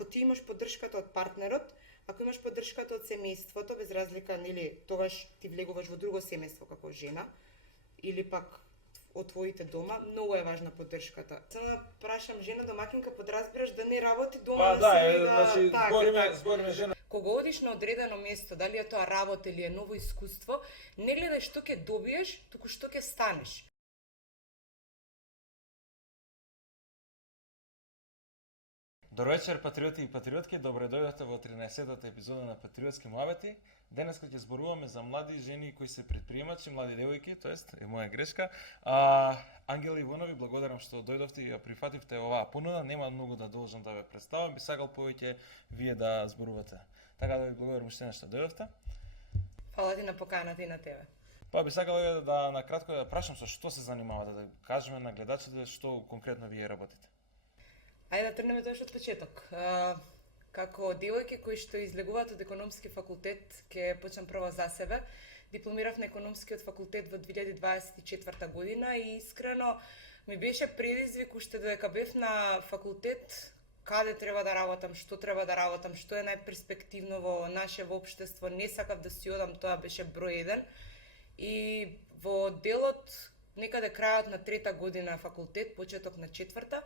ако ти имаш поддршката од партнерот, ако имаш поддршката од семејството, без разлика, нели, тогаш ти влегуваш во друго семејство како жена, или пак од твоите дома, многу е важна поддршката. Само да прашам, жена домакинка подразбираш да не работи дома, збориме жена. Кога одиш на одредено место, дали е тоа работа или е ново искуство, не гледај што ќе добиеш, туку што ќе станеш. Добро вечер, патриоти и патриотки, добре дојдовте во 13-тата епизода на Патриотски муабети. Денеска ќе зборуваме за млади жени кои се претприемачи, млади девојки, тоест е моја грешка. Ангела Ивонови, благодарам што дојдовте и ја прифативте оваа понуда. Нема многу да должам да ве представам, би сакал повеќе вие да зборувате. Така да ви благодарам уште еднаш што дојдовте. Фала ти на поканата и на тебе. Па би сакал да накратко да прашам со што се занимавате, да кажеме на гледачите што конкретно вие работите. Ајде да тргнеме тоа од почеток. Како девојки кои што излегуваат од економски факултет, ќе почнам прво за себе. Дипломирав на економскиот факултет во 2024 година и искрено ми беше предизвик уште додека бев на факултет каде треба да работам, што треба да работам, што е најперспективно во нашето општество. Не сакав да си одам, тоа беше број 1. И во делот некаде крајот на 3-та година факултет, почеток на 4-та,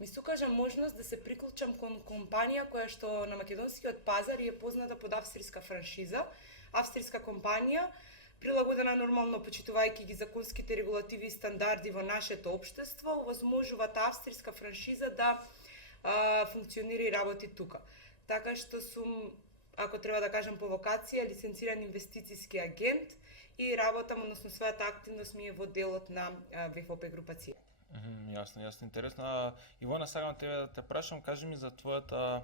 ми се укажа можност да се приклучам кон компанија која што на македонскиот пазар е позната под австрийска франшиза. Австрийска компанија, прилагодена нормално почитувајќи ги законските регулативи и стандарди во нашето општество, овозможува таа австрийска франшиза да функционира и работи тука. Така што сум, ако треба да кажам по вокација, лиценциран инвестициски агент и работам, односно својата активност ми е во делот на ВФОП групација. Јасно, интересно. Ивона, сакам тебе да те прашам, кажи ми за твојот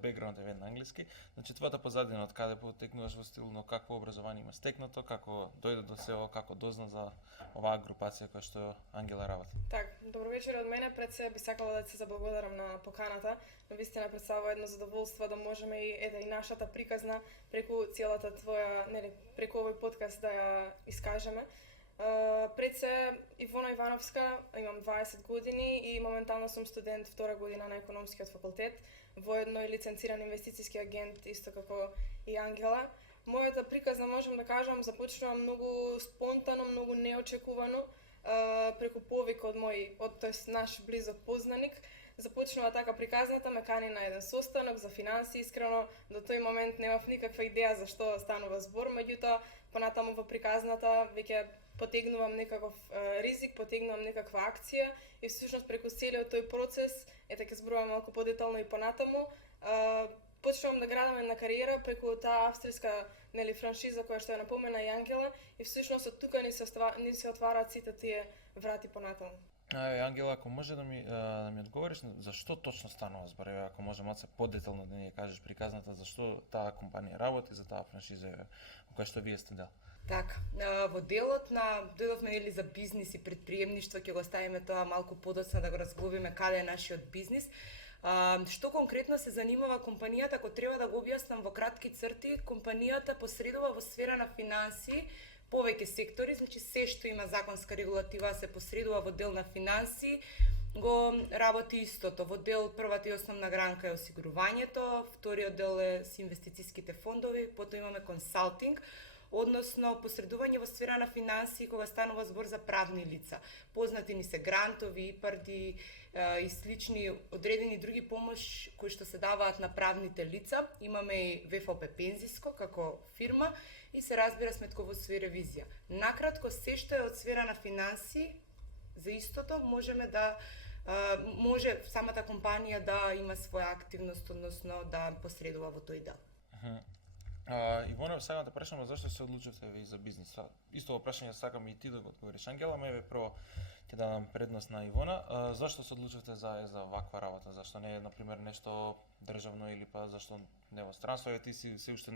бекграунд, еве на англиски, значи твојата позадина, од каде потекнуваш во стилно, какво образование имаш стекнато, како дојде до село, како дозна за оваа групација која што Ангела работи. Так, добро вечер од мене, пред се би сакала да се заблагодарам на поканата. Навистина представува едно задоволство да можеме и нашата приказна преку целата твоја, преку овој подкаст да ја искажеме. Пред се Ивона Ивановска, имам 20 години и моментално сум студент втора година на економскиот факултет, воедно и лиценциран инвестициски агент, исто како и Ангела. Мојата приказна, можам да кажам, започнува многу спонтано, многу неочекувано, преку повик од наш близок познаник. Започнува така приказната, ме кани на еден состанок за финанси, искрено до тој момент немав никаква идеја за што станува збор, меѓутоа понатаму во приказната веќе потегнувам некаков ризик, потегнувам некаква акција и всушност преку целиот тој процес, ќе зборувам малку подетално и понатаму, почнувам да градам една кариера преку таа австрийска франшиза која што ја напомена и Ангела и всушност од тука ни се отвараат сите тие врати понатаму. Ангела, ако може да ми одговориш за што точно станува збор, ако може малку подетално да ни кажеш приказната за што таа компанија работи, за таа франшиза во која што вие сте дел. Так, во делот дојдовме за бизнис и предприемништво, ќе го ставиме тоа малку подоцна да го разглобиме каде е нашиот бизнис. Што конкретно се занимава компанијата, ако треба да го објаснам во кратки црти, компанијата посредува во сфера на финансии, повеќе сектори, значи се што има законска регулатива се посредува во дел на финансии, го работи истото. Во дел првата и основна гранка е осигурувањето, вториот дел е с инвестициските фондови, потоа имаме консалтинг, односно посредување во сфера на финансии кога станува збор за правни лица. Познати ни се грантови, ипарди и слични одредени други помош кои што се даваат на правните лица. Имаме и ВФОП пензиско како фирма и се разбира сметководство и ревизија. Накратко, се што е од сфера на финансии, за истото може самата компанија да има своја активност, односно да посредува во тој дел. Ивона, сакам да прашам зашто се одлучивте ви за бизнис. Исто прашање сакам и ти да го одговориш, Ангела, ме прво ќе дадам предност на Ивона. Зашто се одлучивте за ваква работа? Зашто не е на пример нешто државно или па зашто не во странство? Ти си се уште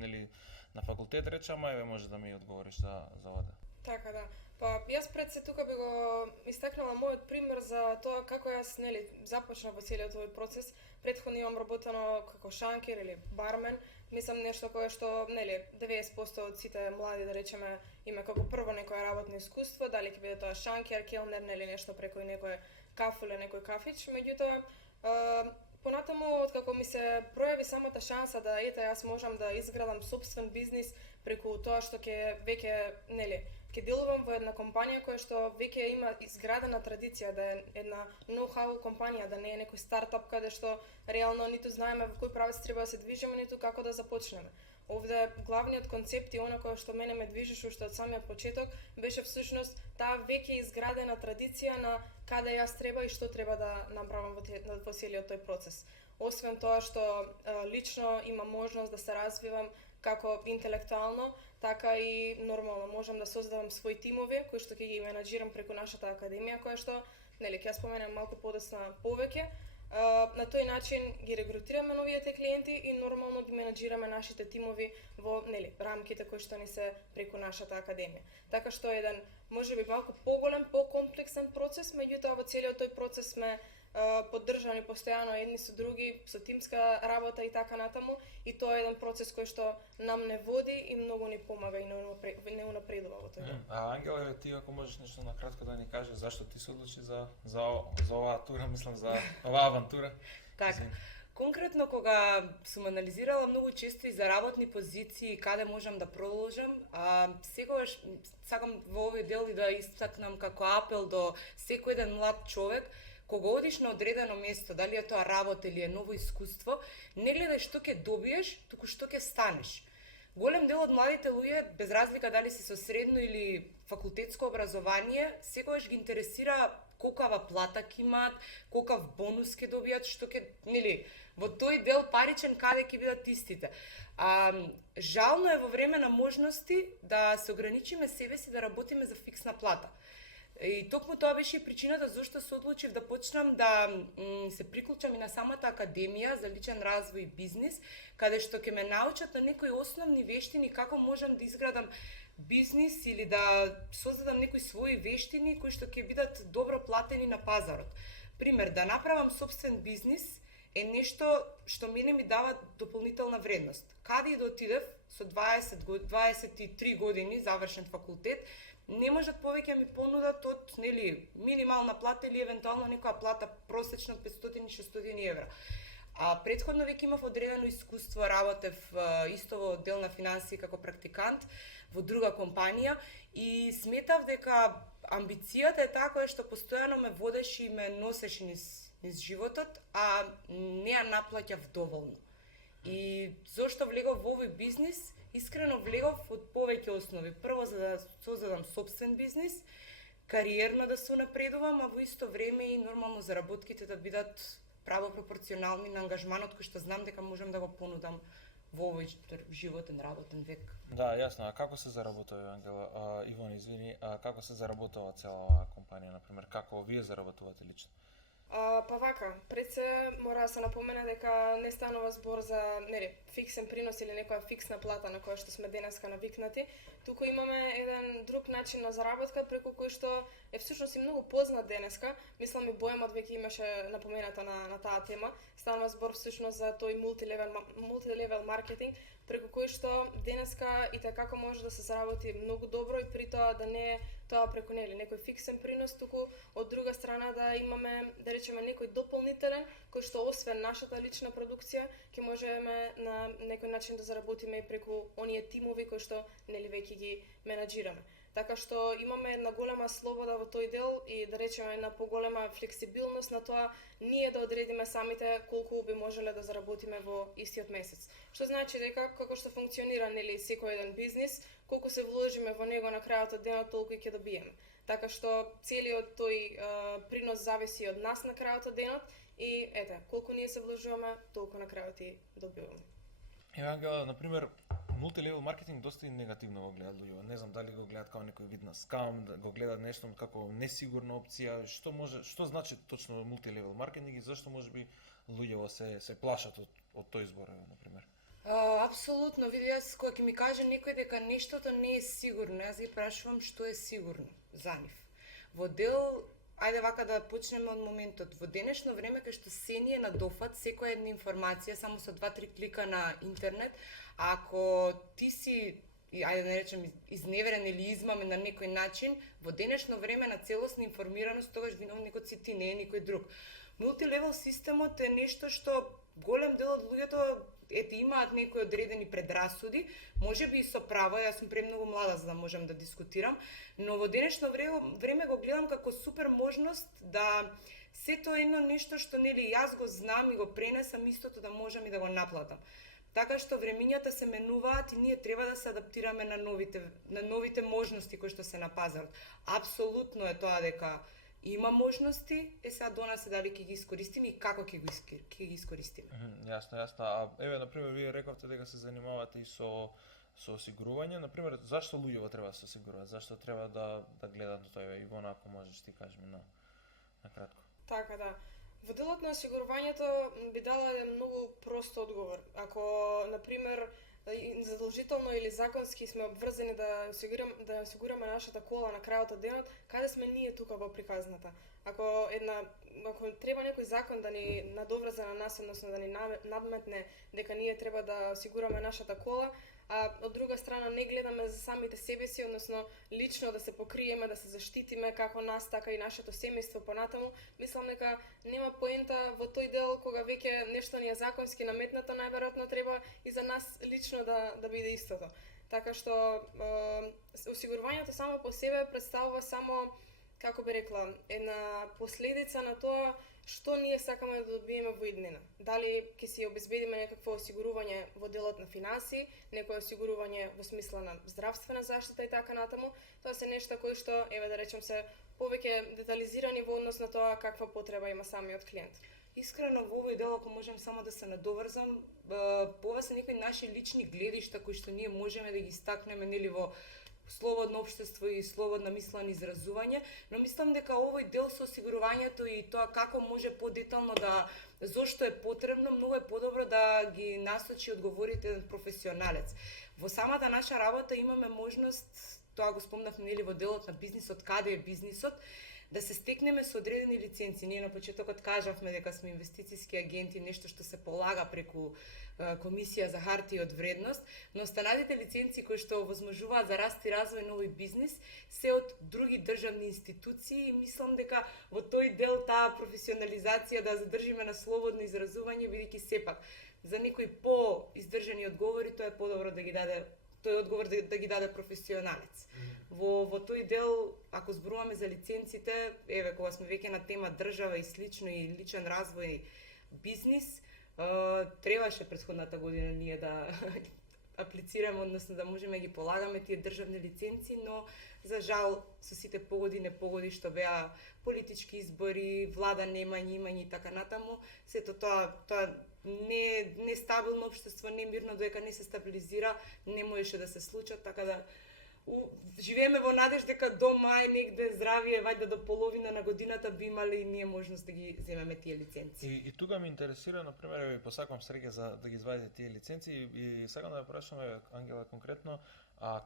на факултет речам, може да ми одговориш за ова. Така да. Па јас пред се тука би го истакнала мојот пример за тоа како јас започнав во целиот овој процес. Претходно имам работено како шанкер или бармен. Мислам нешто кое што 90% од сите млади, да речеме, има како прво некое работно искуство, дали ќе биде тоа шанкер, келнер или нешто преку некој кафе или некој кафич. Меѓутоа, понатаму, откако ми се пројави самата шанса да јас можам да изградам собствен бизнис преку тоа што веќе ќе делувам во една компанија која што веќе има изградена традиција, да е една ноу-хау компанија, да не е некој стартап каде што реално ниту знаеме во кој правец треба да се движиме, ниту како да започнеме. Овде главниот концепт и она кое што мене ме движеше уште од самиот почеток беше всушност таа веќе изградена традиција на каде јас треба и што треба да направам во целиот тој процес. Освен тоа што лично имам можност да се развивам како интелектуално, така и нормално можам да создавам своји тимови кои што ќе ги менаџирам преку нашата академија, која што, ќе ја споменам малку подесна повеќе. На тој начин ги регрутираме новите клиенти и нормално ги менаџираме нашите тимови во рамките кои што ни се преку нашата академија. Така што е еден можеби малку поголем, покомплексен процес, меѓутоа во целиот тој процес сме поддржани постојано едни со други, со тимска работа и така натаму, и тоа е еден процес кој што нам не води и многу ни помага и не унапредува во тој. Ангела, ти ако можеш нешто на кратко да ни кажеш зашто ти се одлучи за оваа тура, мислам за оваа авантура? Така. Конкретно кога сум анализирала многу често и за работни позиции каде можам да продолжам, секогаш сакам во овој дел и да истакнам како апел до секој еден млад човек. Кога одиш на одредено место, дали е тоа работа или е ново искуство, не гледај што ќе добиеш, туку што ќе станеш. Голем дел од младите луѓе, без разлика дали си со средно или факултетско образование, секогаш ги интересира колкава плата ќе имаат, колкав бонус ќе добијат, што ќе, во тој дел паричен каде ќе бидат истите. Жално е во време на можности да се ограничиме себе си да работиме за фиксна плата. И токму тоа беше и причината зашто се одлучив да почнам да се приклучам и на самата академија за личен развој и бизнис, каде што ќе ме научат на некои основни вештини како можам да изградам бизнис или да создадам некои своји вештини кои што ќе бидат добро платени на пазарот. Пример, да направам собствен бизнис е нешто што мене ми дава дополнителна вредност. Каде и да отидев со 23 години завршен факултет, не можат повеќе ми понудат од минимална плата или евентуално некоја плата просечна од 500-600 евра. Претходно веќе имав одредено искуство, работев исто во оддел на финансии како практикант во друга компанија и сметав дека амбицијата е таа која што постојано ме водеше и ме носеше низ животот, а не ја наплаќав доволно. И зошто влегов во овој бизнис? Искрено влегов од повеќе основи. Прво за да создадам собствен бизнис, кариерно да се унапредувам, а во исто време и нормално заработките да бидат право пропорционални на ангажманот кој што знам дека можам да го понудам во овој животен работен век. Да, јасно. А како се заработува, Ангела? Иван, извини, како се заработува цела оваа компанија, например, како вие заработувате лично? Па вака, пред се мора да се напомена дека не станува збор за фиксен принос или некоја фиксна плата на која што сме денеска навикнати, туку имаме еден друг начин на заработка преку кој што е всушност и многу познат денеска. Мислам и Боемот веќе имаше напомената на таа тема. Станува збор всушност за тој мултилевел маркетинг, преку кој што денеска и како може да се заработи многу добро и при тоа да не е тоа преку некој фиксен принос, туку од друга страна да имаме, да речеме, некој дополнителен кој што освен нашата лична продукција ќе можеме на некој начин да заработиме и преку оние тимови кои што веќе ги менаџираме. Така што имаме една голема слобода во тој дел и да речеме една поголема флексибилност на тоа ние да одредиме самите колку би можеле да заработиме во истиот месец. Што значи дека како што функционира секој еден бизнис, колку се вложиме во него на крајот од денот, толку и ќе добиеме. Така што целиот тој принос зависи од нас на крајот од денот и колку ние се вложуваме, толку на крајот и добиваме. Ангела, например, мултилевел маркетинг доста и негативно го гледаат луѓе. Не знам дали го гледаат како некој вид на скам, да го гледаат нешто како несигурна опција. Што значи точно мултилевел маркетинг и зашто можеби луѓето се плашат од тој збор, например? Апсолутно, види, јас кога ќе ми каже некој дека нештото не е сигурно, јас ги прашувам што е сигурно за нив. Во дел, ајде вака да почнеме од моментот. Во денешно време кај што се ни е на дофат, секоја една информација само со 2-3 клика на интернет, ако ти си, ајде да речем, изневерен или измамен на некој начин, во денешно време на целосна информираност, тогаш виновникот си ти, не е никој друг. Мултилевел системот е нешто што голем дел од луѓето имаат некои одредени предрасуди, можеби и со право, јас сум премногу млада за да можам да дискутирам, но во денешно време го гледам како супер можност да сето едно нешто што нели јас го знам и го пренесам истото да можам и да го наплатам. Така што времињата се менуваат и ние треба да се адаптираме на новите можности кои што се на пазарот. Апсолутно е тоа дека има можности, сега до нас е дали ќе ги искористиме и како ќе ги искористиме. Јасно. А еве на пример вие рековте дека се занимавате и со осигурување, на пример зашто луѓето треба да се осигуруваат? Зашто треба да гледаат на тоа? Ивона, ако можеш ти кажеш ми на кратко. Така да. Во делот на осигурувањето би дала еден многу прост одговор. Ако на пример задолжително или законски сме обврзани да осигураме нашата кола на крајот од денот, каде сме ние тука во приказната? Ако треба некој закон да ни надоврза на нас, односно да ни надметне дека ние треба да осигураме нашата кола, а од друга страна не гледаме за самите себе си, односно лично да се покриеме, да се заштитиме како нас, така и нашето семејство понатаму, мислам дека нема поента во тој дел кога веќе нешто ни е законски наметнато, најверојатно треба и за нас лично да биде истото. Така што осигурувањето само по себе представува само, како би рекла, една последица на тоа што ние сакаме да добиеме во иднина. Дали ќе си обезбедиме некакво осигурување во делот на финанси, некое осигурување во смисла на здравствена заштита и така натаму, тоа се нешта кои што, еве да речем се, повеќе детализирани во однос на тоа каква потреба има самиот клиент. Искрено во овој дел, ако можам само да се надоврзам, ова се некои наши лични гледишта кои што ние можеме да ги истакнеме нели во слободно општество и слободно мислено изразување, но мислам дека овој дел со осигурувањето и тоа како може подетално зошто е потребно, многу е подобро да ги насочи одговорите на професионалец. Во самата наша работа имаме можност, тоа го спомнавме нели во делот на бизнисот, каде е бизнисот, да се стекнеме со одредени лиценци. Ние на почетокот кажавме дека сме инвестициски агенти, нешто што се полага преку Комисија за хартија од вредност, но останатите лиценци кои што овозможуваат за раст и развој на овој бизнис се од други државни институции и мислам дека во тој дел таа професионализација да задржиме на слободно изразување, бидејќи сепак за некои по-издржани одговори тоа е подобро да ги даде тој одговор да ги даде професионалец. Во тој дел, ако зборуваме за лиценците, еве кога сме веќе на тема држава и слично и личен развој бизнис, требаше претходната година ние да аплицираме, односно да можеме да ги полагаме тие државни лиценци, но за жал со сите погоди, непогоди што беа политички избори, влада немање и така натаму, сето тоа нестабилно општество, немирно, додека не се стабилизира, не можеше да се случи, така да живееме во надеж дека до мај негде здравие, вајде до половина на годината би имале и ние можност да ги земеме тие лиценци. И тука ме интересира, на пример, ви посакам среќа за да ги извадите тие лиценци и сакам да прашаме Ангела конкретно,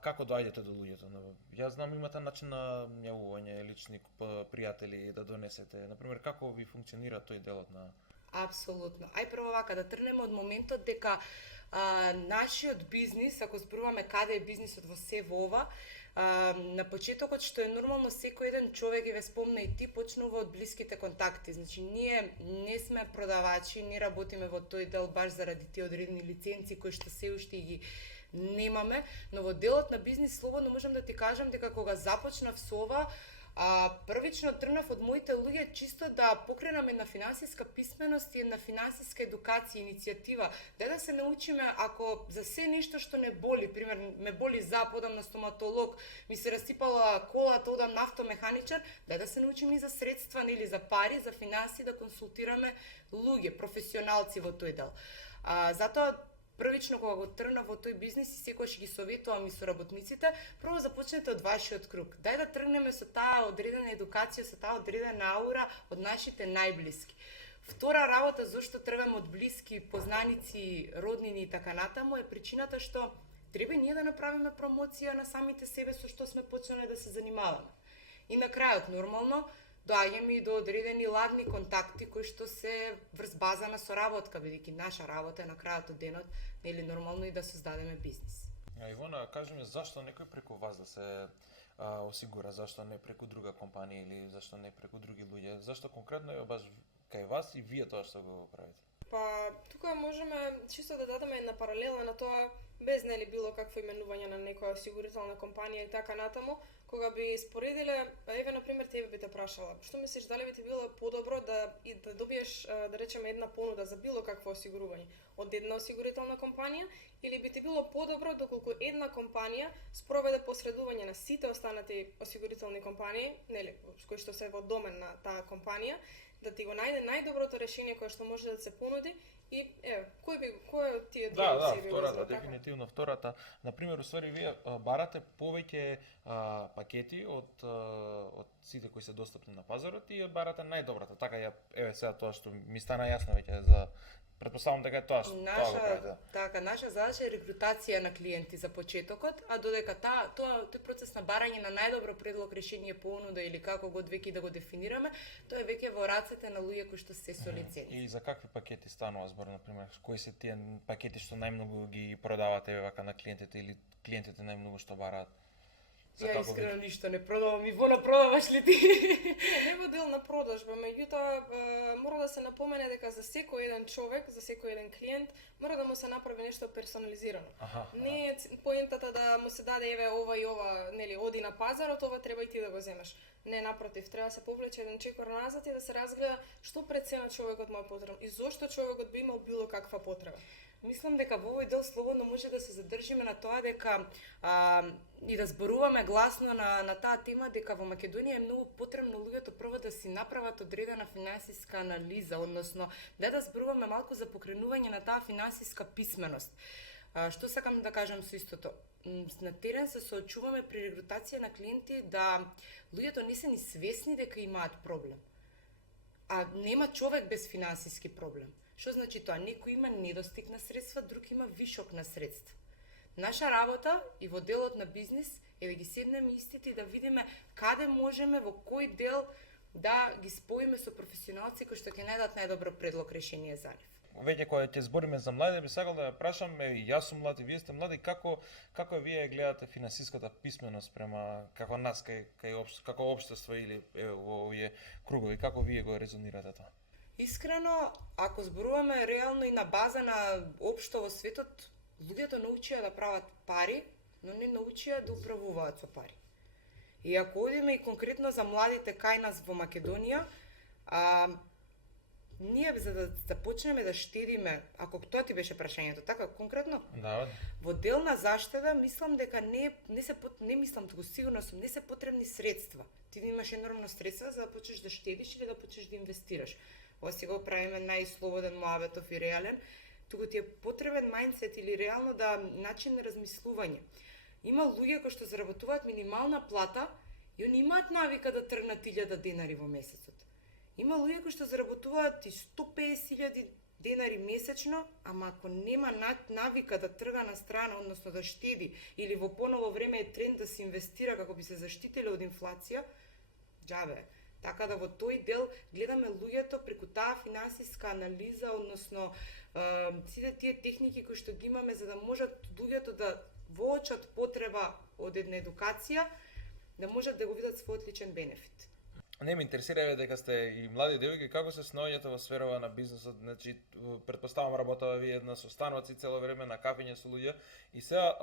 како доаѓате до луѓето? Јас знам имате начин на јавување, лични пријатели да донесете. На пример, како ви функционира тој делот на... Апсолутно. Ај прво вака да тргнеме од моментот дека нашиот бизнис, ако зборуваме каде е бизнисот во се во ова, на почетокот што е нормално секој еден човек, ве спомна и ти, почнува од блиските контакти. Значи ние не сме продавачи, не работиме во тој дел баш заради тие одредени лиценци кои што се уште ги немаме, но во делот на бизнис слободно можам да ти кажам дека кога започнав со ова, првично тргнав од моите луѓе чисто да покренаме на финансиска писменост и на финансиска едукација, иницијатива, да се научиме ако за се нешто што не боли, пример ме боли зап, одам на стоматолог, ми се расипала колата, одам на автомеханичар, да се научиме и за средства или за пари, за финанси, да консултираме луѓе, професионалци во тој дел. Затоа првично кога го тргнав во тој бизнис и секогаш ги советувам и со работниците, прво започнете од вашиот круг. Дај да тргнеме со таа одредена едукација, со таа одредена аура од нашите најблиски. Втора работа зашто тргаме од блиски, познаници, роднини и така натаму е причината што треба и ние да направиме промоција на самите себе со што сме почнале да се занимаваме. И на крајот нормално доаѓаме и до одредени ладни контакти кои што се врз база на соработка, бидејќи наша работа е на крајот од денот, нели нормално и да создадеме бизнис. Ивона, кажи ми зашто некој преку вас да се осигура, зашто не преку друга компанија или зашто не преку други луѓе? Зашто конкретно е баш кај вас и вие тоа што го правите? Па, тука можеме чисто да дадеме една паралела на тоа, без нели било какво именување на некоја осигурителна компанија и така натаму, кога би споредиле, еве на пример тебе би те прашала, што мислиш дали би ти било подобро да добиеш да речеме една понуда за било какво осигурување од една осигурителна компанија или би ти било подобро доколку една компанија спроведе посредување на сите останати осигурителни компании, нели, кои што се во домен на таа компанија, да ти го најде најдоброто решение кое што може да се понуди и кој од тие две опции би втората, возил, дефинитивно втората. На пример, усвари вие барате повеќе пакети од сите кои се достапни на пазарот и барате најдобрата. Така еве сега тоа што ми стана јасно веќе за претпоставам дека е тоа што тоа го правите. Така, наша задача е рекрутација на клиенти за почетокот, а додека тој процес на барање на најдобро предлог, решение, понуда или како god веќе да го дефинираме, тоа е веќе во рацете на луѓе кои што се со лиценци. И за какви пакети станува збор, на пример, кои се тие пакети што најмногу ги продавате вака на клиентите или клиентите најмногу што бараат? Ја искрено ништо не продавам, Ивона, продаваш ли ти? Не во дел на продажба, меѓутоа мора да се напомене дека за секој еден човек, за секој еден клиент, мора да му се направи нешто персонализирано. Не е поентата да му се даде еве ова и ова, нели, оди на пазарот, ова треба и ти да го земеш. Не, напротив, треба да се повлече еден чекор назад и да се разгледа што прецена човекот му е потребно и зошто човекот би имал било каква потреба. Мислам дека во овој дел слободно може да се задржиме на тоа дека и да зборуваме гласно на таа тема дека во Македонија е многу потребно луѓето прво да си направат одредена финансиска анализа, односно да зборуваме малку за покренување на таа финансиска писменост. Што сакам да кажам со истото? На терен се соочуваме при рекрутација на клиенти да луѓето не се ни свесни дека имаат проблем. А нема човек без финансиски проблем. Што значи тоа? Некој има недостиг на средства, друг има вишок на средства. Наша работа и во делот на бизнис е да ги седнеме истите и да видиме каде можеме, во кој дел да ги споиме со професионалци кои што ќе најдат најдобро предлог решение за нив. Веќе кога ќе збориме за млади, би сакал да ја прашам, јас сум млад и вие сте млади, како вие гледате финансиската писменост према како нас како општество или во овие кругови, како вие го резонирате тоа? Искрено, ако зборуваме реално и на база на општо во светот, луѓето научија да прават пари, но не научија да управуваат со пари. И ако одиме и конкретно за младите кај нас во Македонија, ние за да започнеме да штедиме, ако тоа ти беше прашањето, така конкретно? Да. Во дел на заштеда мислам дека не мислам, туку сигурно сум, не се потребни средства. Ти имаш енормно средства за да почнеш да штедиш или да почнеш да инвестираш. Ова сега го правиме најслободен муабетов и реален, туку ти е потребен мајндсет или реално начин на размислување. Има луѓе кои што заработуваат минимална плата и они имаат навика да тргнат 1000 денари во месецот. Има луѓе кои што заработуваат и 150.000 денари месечно, ама ако нема навика да трга на страна, односно да штеди, или во поново време е тренд да се инвестира како би се заштитиле од инфлација, џабе. Така да во тој дел гледаме луѓето преку таа финансиска анализа, односно сите тие техники кои што ги имаме за да можат луѓето да воочат потреба од една едукација, да можат да го видат својот личен бенефит. Не ме интересира дека сте и млади девојки, како се снаоѓате во сферава на бизнисот, значи претпоставам работава вие еднаш остануваци цело време на кафење со луѓе и сега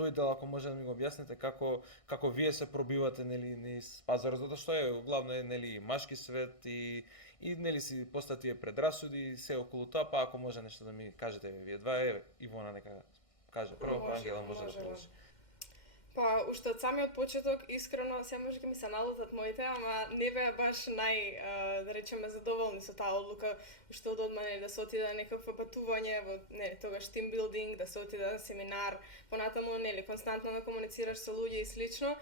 тој дел ако може да ми го објасните како вие се пробивате нели низ пазарот, затоа што главно е нели машки свет и нели си постојат тие предрасуди се околу тоа, па ако може нешто да ми кажете вие два, Ивона нека каже прво, па Ангела може да продолжи. Па, уште од самиот почеток, искрено, се може ми се налутат моите, ама не беа баш да речеме, задоволни со таа одлука, уште од одма да се отиде на некакво патување, тогаш team building, да се отиде на семинар, понатаму, константно да комуницираш со луѓе и слично.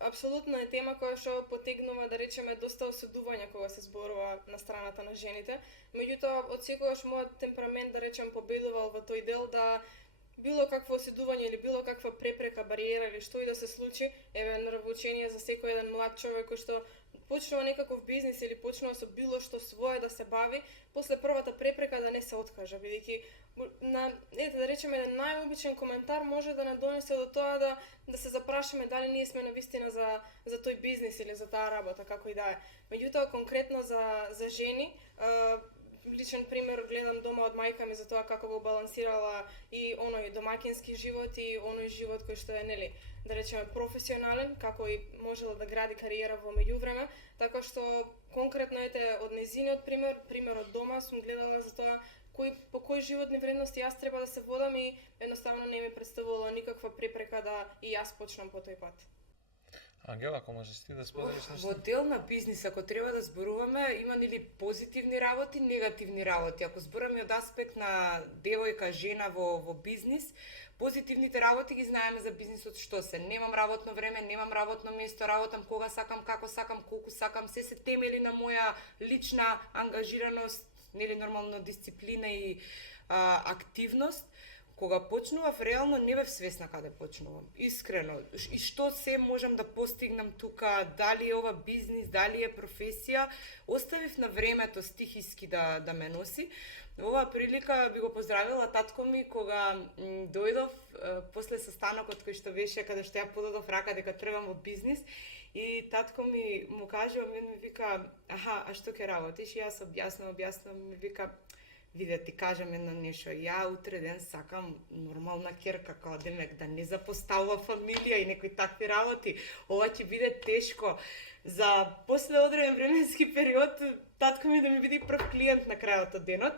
Апсолутно е тема која што потегнува, да речеме, доста осудување кога се зборува на страната на жените. Меѓутоа, од секогаш мојот темперамент, да речем, победувал во тој дел да било какво оседување или било каква препрека, бариера или што и да се случи, еве нравоучение за секој еден млад човек кој што почнува некаков бизнис или почнува со било што свое да се бави, после првата препрека да не се откажа, бидејќи да речеме најобичен коментар може да не донесе до тоа да се запрашаме дали ние сме навистина за тој бизнис или за таа работа, како и да е. Меѓутоа конкретно за жени, личен пример гледам дома од мајка ми за тоа како го балансирала и оној домакински живот и оној живот кој што е, да речеме професионален, како и можела да гради кариера во меѓувреме, така што конкретно од нејзиниот пример од дома сум гледала за тоа по кои животни вредности јас треба да се водам и едноставно не ми представувало никаква препрека да и јас почнам по тој пат. Ангела, ако можеш ти да споделиш нешто? Во дел на бизнис, ако треба да зборуваме, има нели позитивни работи, негативни работи. Ако збораме од аспект на девојка, жена во бизнис, позитивните работи ги знаеме за бизнисот што се. Немам работно време, немам работно место, работам кога сакам, како сакам, колку сакам, се темели на моја лична ангажираност, нели нормално дисциплина и активност. Кога почнував, реално не бев свесна каде почнувам. Искрено. И што се можам да постигнам тука, дали е ова бизнис, дали е професија, оставив на времето стихиски да ме носи. Во оваа прилика би го поздравила татко ми кога дојдов после состанокот кој што беше каде што ја подадов рака дека требам во бизнис. И татко ми му кажува, ми вика, а што ќе работиш? И јас објаснувам, ми вика, виде, ти кажам едно нешто, ја утре ден сакам нормална ќерка, као демек да не запоставува фамилија и некои такви работи. Ова ќе биде тешко. За после одреден временски период, татко ми да ми биде прв клиент на крајот од денот,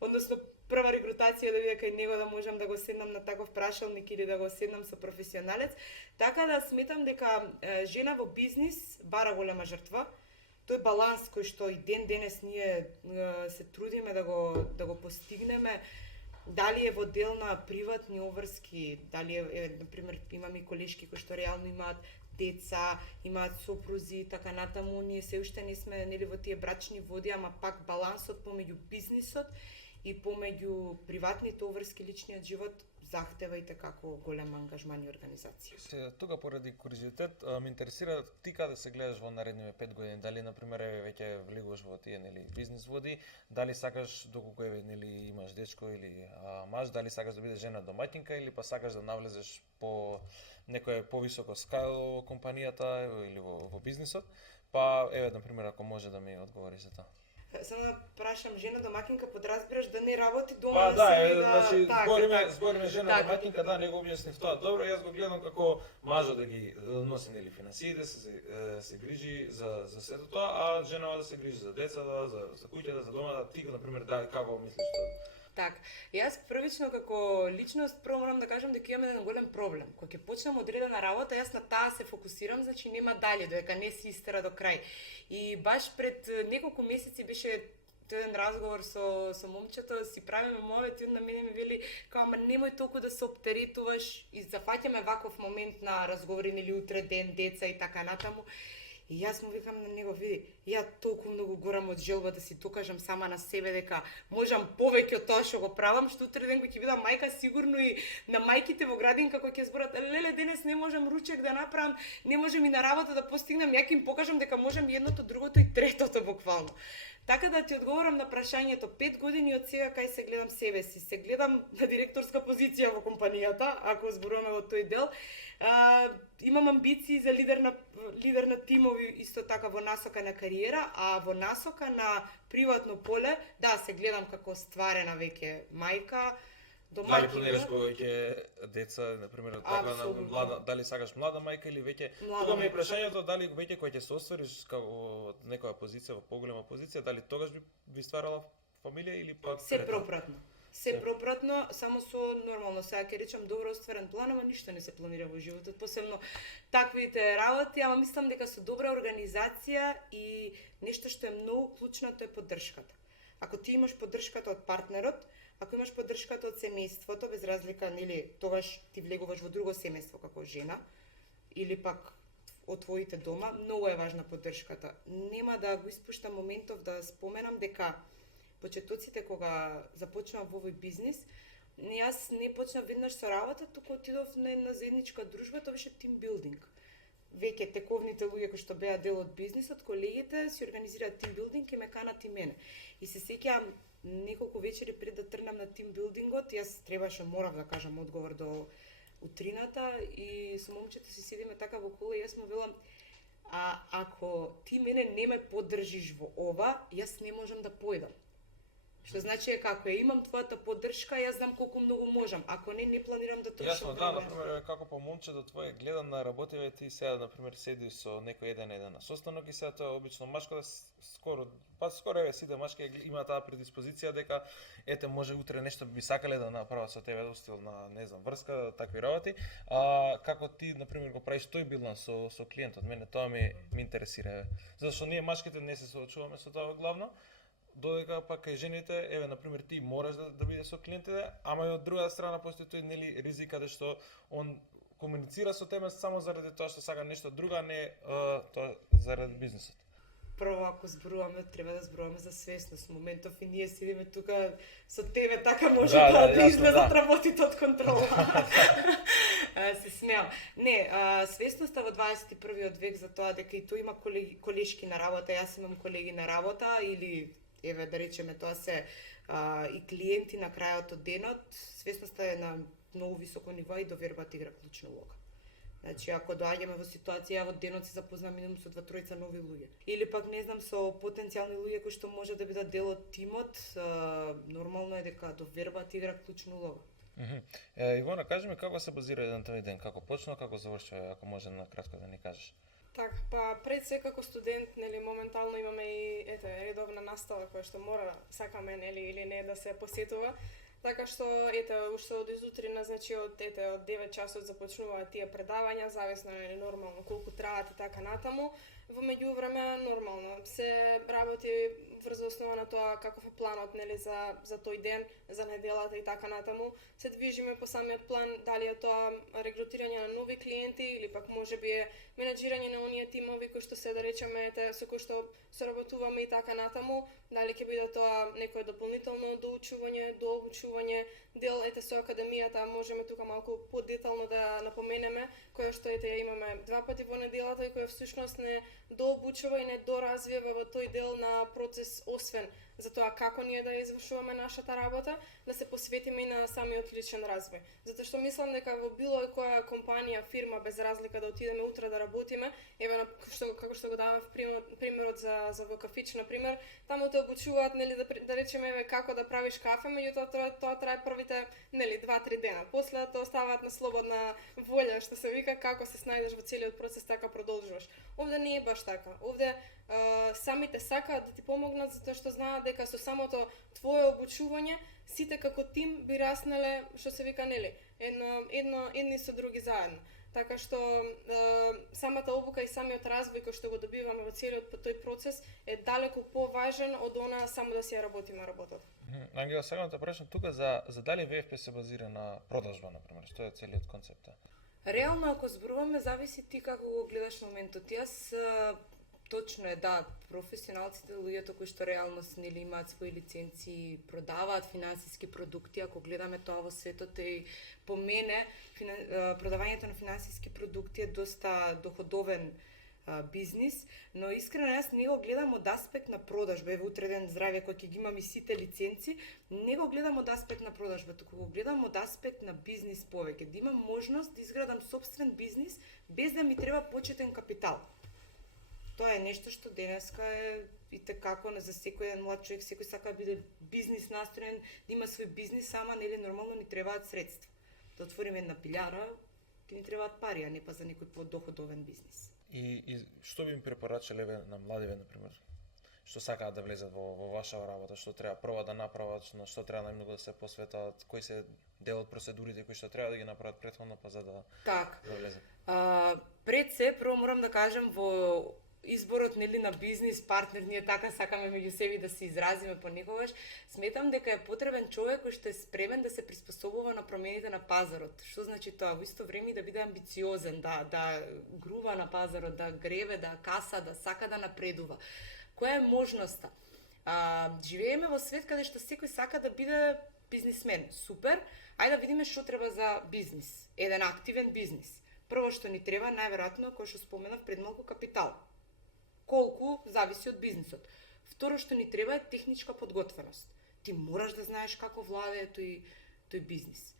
односно прва регрутација да биде кај него да можам да го седнам на таков прашалник или да го седнам со професионалец. Така да сметам дека жена во бизнис бара голема жртва. Тој баланс кој што и денес ние се трудиме да го постигнеме, дали е во дел на приватни обврски, дали например, имаме и колешки кои што реално имаат деца, имаат сопрузи, така натаму, ние се уште не сме во тие брачни води, ама пак балансот помеѓу бизнисот и помеѓу приватните обврски, личниот живот захтева и како голем ангажман и организација. Тука поради куризитет ме интересира ти каде се гледаш во наредните 5 години, дали на пример веќе влегуваш во тие бизнис води, дали сакаш доколку имаш дечко или маж, дали сакаш да бидеш жена домаќинка или па сакаш да навлезеш по некој повисоко скало во компанијата или во бизнисот, па на пример ако може да ми одговориш за тоа. Само да прашам, жена домакинка подразбираш да не работи дома, да се значи збориме жена домакинка, да не го објаснив тоа. Добро, јас го гледам како мажот да ги носи финансиите, се грижи за сето тоа, а женава да се грижи за децата, за куќата, за домата. Ти на пример како мислиш тоа? Так, јас првично како личност прво морам да кажам дека имам еден голем проблем. Кога ќе почнам одредена работа, јас на таа се фокусирам, значи нема дале, додека не се истера до крај. И баш пред неколку месеци беше еден разговор со момчето, си правиме мовети, и на мене ми вели, ама немој толку да се оптеретуваш и зафаќаме ваков момент на разговори или утре ден, деца и така натаму. И јас му викам на него, види, ја толку многу горам од желба да си докажам сама на себе дека можам повеќе од тоа што го правам, што утре ден кога ќе бидам мајка, сигурно и на мајките во градинка кои ќе зборат, леле, денес не можам ручек да направам, не можам и на работа да постигнам, ја ќе им покажам дека можам и едното, другото и третото буквално. Така да ти одговорам на прашањето, 5 години од сега кај се гледам себе си, се гледам на директорска позиција во компанијата, ако зборуваме во тој дел. Имам амбиции за лидер на тимови, исто така во насока на кариера, а во насока на приватно поле, да, се гледам како стварена веќе мајка, домаќина. Дали планираш повеќе деца, например, така дали сакаш млада мајка или веќе? Тука ми е прашањето дали веќе кога ќе се оствариш како некоја позиција, во поголема позиција, дали тогаш би стварала фамилија или пак се пропратно. Се пропратно, само со нормално, сега ќе речам добро остварен план, ама ништо не се планира во животот, посебно таквите работи, ама мислам дека со добра организација и нешто што е многу клучно, тоа е поддршката. Ако ти имаш поддршката од партнерот, ако имаш поддршката од семејството, без разлика, нели, тогаш ти влегуваш во друго семејство како жена, или пак од твоите дома, многу е важна поддршката. Нема да го испуштам моментов да споменам дека почетоците кога започнав во овој бизнис, јас не почнав веднаш со работа, туку отидов на една заедничка дружба, тоа беше тим билдинг. веќе тековните луѓе кои што беа дел од бизнисот, колегите си организираат тимбилдинг и ме канат и мене. И се сеќавам неколку вечери пред да тргнам на тимбилдингот, јас морав да кажам одговор до утрината и со момчето си седиме така во кола и јас му велам, ако ти мене не ме поддржиш во ова, јас не можам да појдам. Што значи како имам твојата поддршка, јас знам колку многу можам. Ако не планирам да трошам време. Јасно, да, например, како по момчето твое гледам на работеве, ти сега, например, седиш со некој еден на состанок и сега тоа обично машко да скоро сите машки има таа предиспозиција дека ете може утре нешто би сакале да направат со тебе стил на не знам врска, такви работи. Како ти например го правиш тој биланс со клиентот? Мене тоа ми интересира. Зашто ние машките не се соочуваме со тоа главно. Додека пак кај жените, еве например ти мораш да бидеш со клиентите, ама и од друга страна постои тој ризика да што он комуницира со тебе само заради тоа што сака нешто друго, а не тоа заради бизнисот. Прво, ако зборуваме, треба да зборуваме за свесност. Моментов и ние седиме тука со тебе, така може да излезат работите од контрола. Се смеам. Не, свесноста во 21-виот век за тоа дека и тој има колешки на работа, јас имам колеги на работа или еве да речеме тоа се и клиенти на крајот од денот, свесноста е на многу високо ниво и довербата игра клучна улога. Значи, ако доаѓаме во ситуација, во денот се запознам минимум со 2-3 нови луѓе. Или пак, не знам, со потенцијални луѓе кои што може да бидат дел од тимот, нормално е дека довербата игра клучна улога. Ивона, кажи ми како се базира еден твој ден, како почнува, како завршува, ако може на кратко да ни кажеш. Така, па пред се како студент, нели, моментално имаме и редовна настава која што мора, сакаме, нели, или не да се посетува. Така што, уште од изутрина, значи од 9 часот започнуваат тие предавања, зависно е нормално колку траат и така натаму. Во меѓувреме, нормално се работи врз основа на тоа каков е планот, нели, за тој ден, за неделата и така натаму. Се движиме по самиот план, дали е тоа регрутирање на нови клиенти или пак можеби е менаџирање на оние тимови кои што се, да речеме, со кои што соработуваме и така натаму, дали ќе биде тоа некое дополнително доучување, дообучување, дел со академијата, можеме тука малку подетално да напоменеме, која што ја имаме 2 пати во неделата и која всушност не дообучува и не доразвива во тој дел на процес, освен за тоа како ние да извршуваме нашата работа, да се посветиме и на самиот личен развој. Затоа што мислам дека во било која компанија, фирма, без разлика да отидеме утре да работиме, како што го давав примерот за во кафич, на пример, таму те обучуваат, нели, да речеме како да правиш кафе, меѓутоа тоа трае првите, нели, 2-3 дена. После тоа оставаат на слободна волја, што се вика, како се снајдеш во целиот процес, така продолжуваш. Овде не е баш така. Овде самите сакаат да ти помогнат затоа што знаат дека со самото твое обучување сите како тим би раснеле, што се вика, нели, едни со други заедно. Така што самата обука и самиот развој кој што го добиваме во целиот тој процес е далеку поважен од она само да си ја работиме работата. Ангела, сакам да прашам тука за дали ВФП се базира на продажба, например, што е целиот концепт? Реално, ако зборуваме, зависи ти како го гледаш моментот. Јас точно е, да, професионалците, луѓето кои што реално нели имаат своји лиценци, продаваат финансиски продукти, ако гледаме тоа во светот, и по мене продавањето на финансиски продукти е доста доходовен бизнис, но искрено јас не го гледам од аспект на продажба. Еве утре ден здравје кој ќе ги имам и сите лиценци, не го гледам од аспект на продажба, туку го гледам од аспект на бизнис повеќе, да имам можност да изградам собствен бизнис без да ми треба почетен капитал. Тоа е нешто што денеска е и како за секој еден млад човек, секој сака да биде бизнис настроен, да има свој бизнис, ама нели нормално ни требаат средства. Да отвориме една пилјара, ќе ни требаат пари, а не па за некој подоходовен бизнис. И што би им препорачале на младиве, например, што сакаат да влезат во ваша работа, што треба прво да направат, на што треба најмногу да се посветат, кои се дел од процедурите кои што треба да ги направат претходно па за да влезат? Пред се, прво морам да кажам, во изборот, нели, на бизнис партнер, ние така сакаме меѓу себе да се изразиме понекогаш, сметам дека е потребен човек кој што е спремен да се приспособува на промените на пазарот. Што значи тоа? Во исто време да биде амбициозен, да грува на пазарот, да гребе, да каса, да сака да напредува. Која е можноста? Живееме во свет каде што секој сака да биде бизнисмен. Супер. Ајде да видиме што треба за бизнис. Еден активен бизнис. Прво што ни треба, најверојатно, кој што споменав пред малку, капитал. Колку зависи од бизнисот. Второ што ни треба е техничка подготвеност. Ти мораш да знаеш како владее тој бизнис.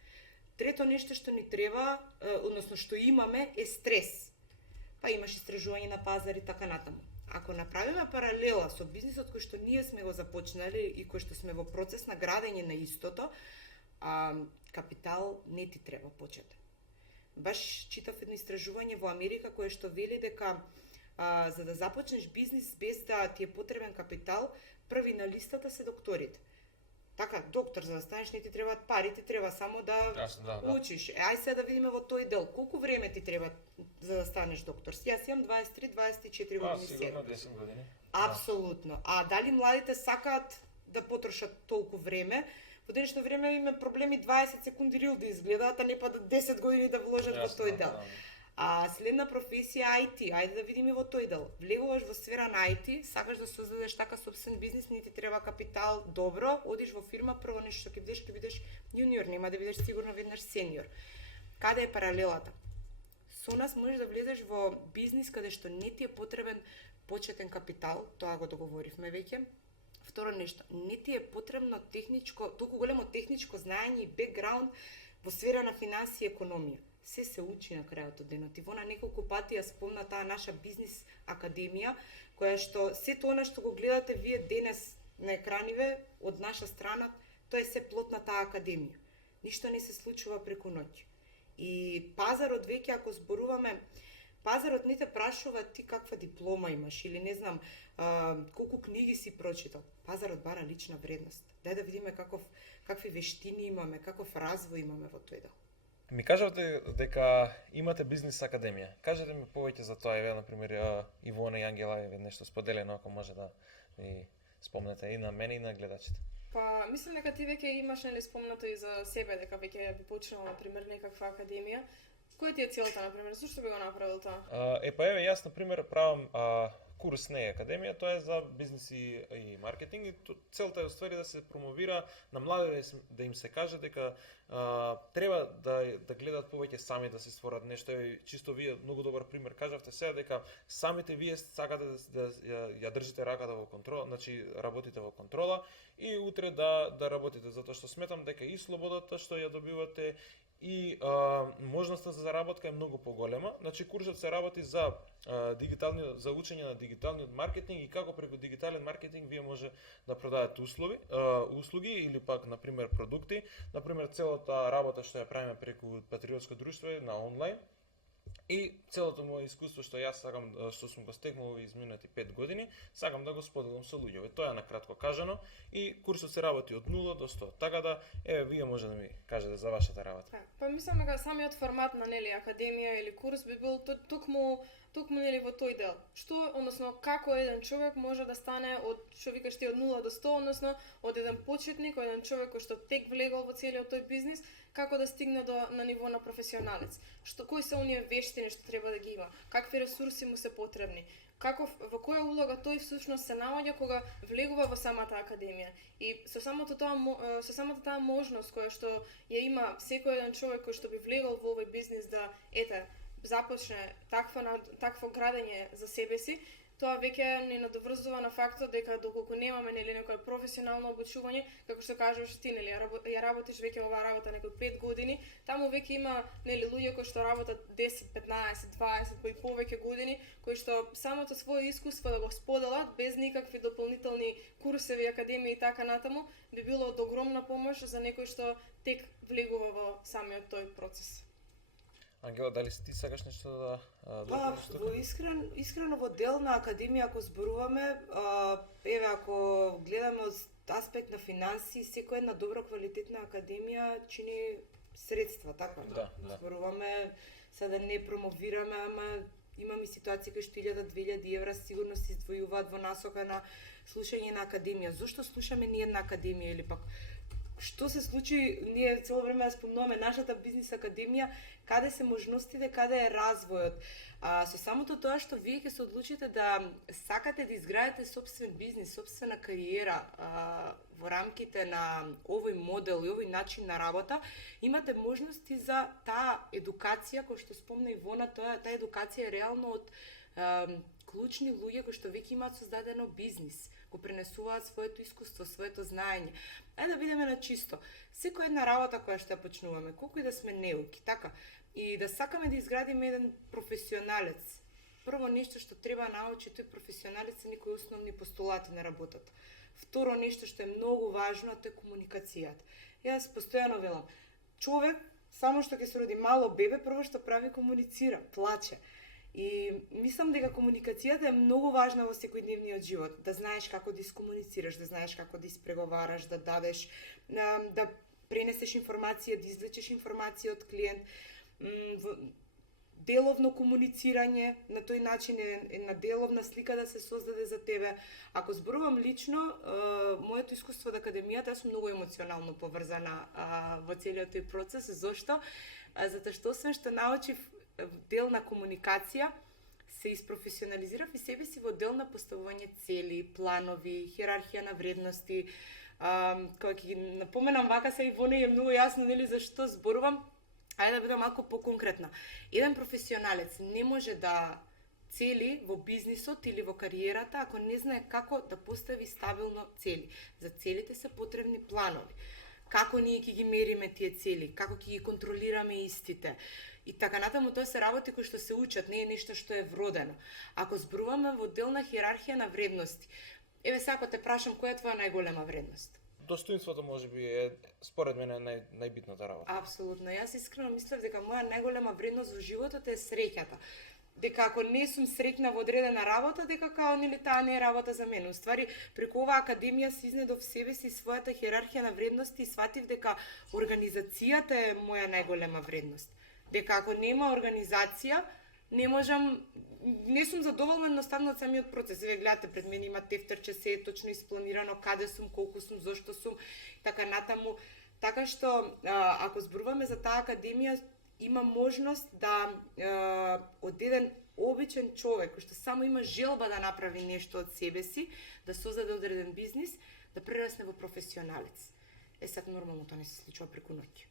Трето нешто што ни треба, односно што имаме, е стрес. Па имаш истражување на пазари, така натаму. Ако направиме паралела со бизнисот кој што ние сме го започнали и кој што сме во процес на градење на истото, капитал не ти треба почетен. Баш читав едно истражување во Америка кое што вели дека за да започнеш бизнис без да ти е потребен капитал, први на листата се докторите. Така, доктор, за да станеш не ти требаат пари, ти треба само да учиш. Ај сега да видиме во тој дел, колку време ти треба за да станеш доктор? Јас имам 23-24 години сега. Сигурно 10 години. Апсолутно. А дали младите сакаат да потрошат толку време? Во денешно време има проблеми 20 секунди рил да изгледаат, а не па да 10 години да вложат во тој дел. А следна професија IT, ајде да видиме во тој дел. Влегуваш во сфера на IT, сакаш да создадеш така собствен бизнис, не ти треба капитал, добро, одиш во фирма, прво нешто ќе бидеш јуниор, нема да бидеш сигурно веднаш сениор. Каде е паралелата? Со нас можеш да влезеш во бизнис каде што не ти е потребен почетен капитал, тоа го договоривме веќе. Второ нешто, не ти е потребно толку големо техничко знаење и бекграунд во сфера на финансии и економија. Се учи на крајот од денот. И вона неколку пати ја спомна таа наша бизнис академија, која што се тоа што го гледате вие денес на екраниве од наша страна, тоа е се плод на таа академија. Ништо не се случува преку ноќ. И пазарот веќе, ако зборуваме, пазарот не те прашува ти каква диплома имаш или не знам колку книги си прочитал. Пазарот бара лична вредност. Дај да видиме какви вештини имаме, каков развој имаме во тој дел. Ми кажавте дека имате бизнис академија. Кажете ми повеќе за тоа, еве на пример Ивона и Ангела е нешто споделено, ако може да ми спомнете и на мене и на гледачите. Па, мислам дека ти веќе имаш нели спомнато и за себе дека веќе би почнала на пример некаква академија. Која ти е целта на пример? Зошто би го направил тоа? Еве јас на пример правам курс не е академија, тоа е за бизнис и маркетинг и целта е уствари да се промовира на младите, да им се каже дека треба да гледат повеќе сами да се створат нешто. Чисто вие многу добар пример кажавте сега дека самите вие сакате да ја држите раката во контрола, значи работите во контрола и утре да работите, затоа што сметам дека и слободата што ја добивате и можноста за заработка е многу поголема. Значи курсот се работи за за учење на дигиталниот маркетинг и како преку дигитален маркетинг вие може да продадете услуги или пак на пример продукти. На пример целата работа што ја правиме преку Патриотско друштво е на онлайн. И целото моје искуство што јас сакам, што сум го стекнал во изминати 5 години, сакам да го споделам со луѓето. Тоа е накратко кажано и курсот се работи од 0 до 100. Така да, еве вие може да ми кажете за вашата работа. Па мислам дека самиот формат на нели академија или курс би бил токму нели во тој дел. Што, односно како еден човек може да стане од што викаш ти од 0 до 100, односно од еден почетник, од еден човек кој што тек влегол во целиот тој бизнис, како да стигне на ниво на професионалец. Кои се оние вештини што треба да ги има? Какви ресурси му се потребни? Во која улога тој всушност се наоѓа кога влегува во самата академија? И со самата таа можност која што ја има секој еден човек кој што би влегол во овој бизнис да започне такво градење за себе си, тоа веќе не надоврзува на фактот дека доколку немаме нели некој професионално обучување, како што кажуваш ти, нели ја работиш веќе оваа работа некои 5 години, таму веќе има нели луѓе кои што работат 10, 15, 20 па и повеќе години, кои што самото свое искуство да го споделат без никакви дополнителни курсеви, академии и така натаму, би било од огромна помош за некој што тек влегува во самиот тој процес. Ангела, дали ти сакаш нешто да допълниш тука? Искрено во дел на академија ако зборуваме, еве ако гледаме од аспект на финансии, секоја една добра квалитетна академија чини средства, така? Да. Зборуваме, сега да не промовираме, ама имаме ситуации кои што 1000-2000 евра сигурно се издвојуваат во насока на слушање на академија. Зошто слушаме ние на академија или пак што се случи, ние цело време ја спомнуваме нашата бизнис академија, каде се можностите, каде е развојот. Со самото тоа што вие ќе се одлучите да сакате да изградите собствен бизнис, собствена кариера во во рамките на овој модел и овој начин на работа, имате можности за таа едукација, кој што спомна Ивона, таа едукација е реално од клучни луѓе кои што веќе имаат создадено бизнис, го пренесуваат своето искуство, своето знаење. Ајде да бидеме на чисто. Секоја една работа која што ја почнуваме, колку и да сме неуки, така, и да сакаме да изградиме еден професионалец, прво нешто што треба научи тој професионалец се некои основни постулати на работата. Второ нешто што е многу важно, тоа е комуникацијата. Јас постојано велам, човек само што ќе се роди мало бебе, прво што прави комуницира, плаче. И мислам дека комуникацијата е многу важна во секојдневниот живот, да знаеш како да искомуницираш, да знаеш како да испреговараш, да дадеш, да пренесеш информација, да извлечеш информација од клиент, деловно комуницирање, на тој начин една деловна слика да се создаде за тебе. Ако зборувам лично, моето искуство од академијата, јас сум многу емоционално поврзана во целиот тој процес. Зошто? Затоа што освен што научив дел на комуникација, се испрофесионализирав и себе си во дел на поставување цели, планови, хиерархија на вредности. Кога ќе ги напоменам вака се Ивоне е многу јасно нели зашто зборувам. Ајде да бидам малку поконкретна. Еден професионалец не може да цели во бизнисот или во кариерата ако не знае како да постави стабилно цели. За целите се потребни планови. Како ние ќе ги мериме тие цели, како ќе ги контролираме истите. И така натаму тоа се работи кои што се учат, не е нешто што е вродено. Ако зборуваме во дел на хиерархија на вредности, еве сега ако те прашам која е твоја најголема вредност? Достоинството можеби е според мене најбитната работа. Апсолутно. Јас искрено мислев дека моја најголема вредност во животот е среќата. Дека ако не сум среќна во одредена работа, дека као нели таа не е работа за мене. Уствари, преку оваа академија се изнедов себе си својата хиерархија на вредности и сватив дека организацијата е моја најголема вредност. Дека ако нема организација, не сум задоволна едноставно од самиот процес. Вие гледате, пред мене има тефтерче, се е точно испланирано, каде сум, колку сум, зошто сум, така натаму. Така што, ако зборуваме за таа академија, има можност да од еден обичен човек, кој што само има желба да направи нешто од себе си, да создаде одреден бизнис, да прерасне во професионалец. Сад нормално тоа не се случува преку ноќ.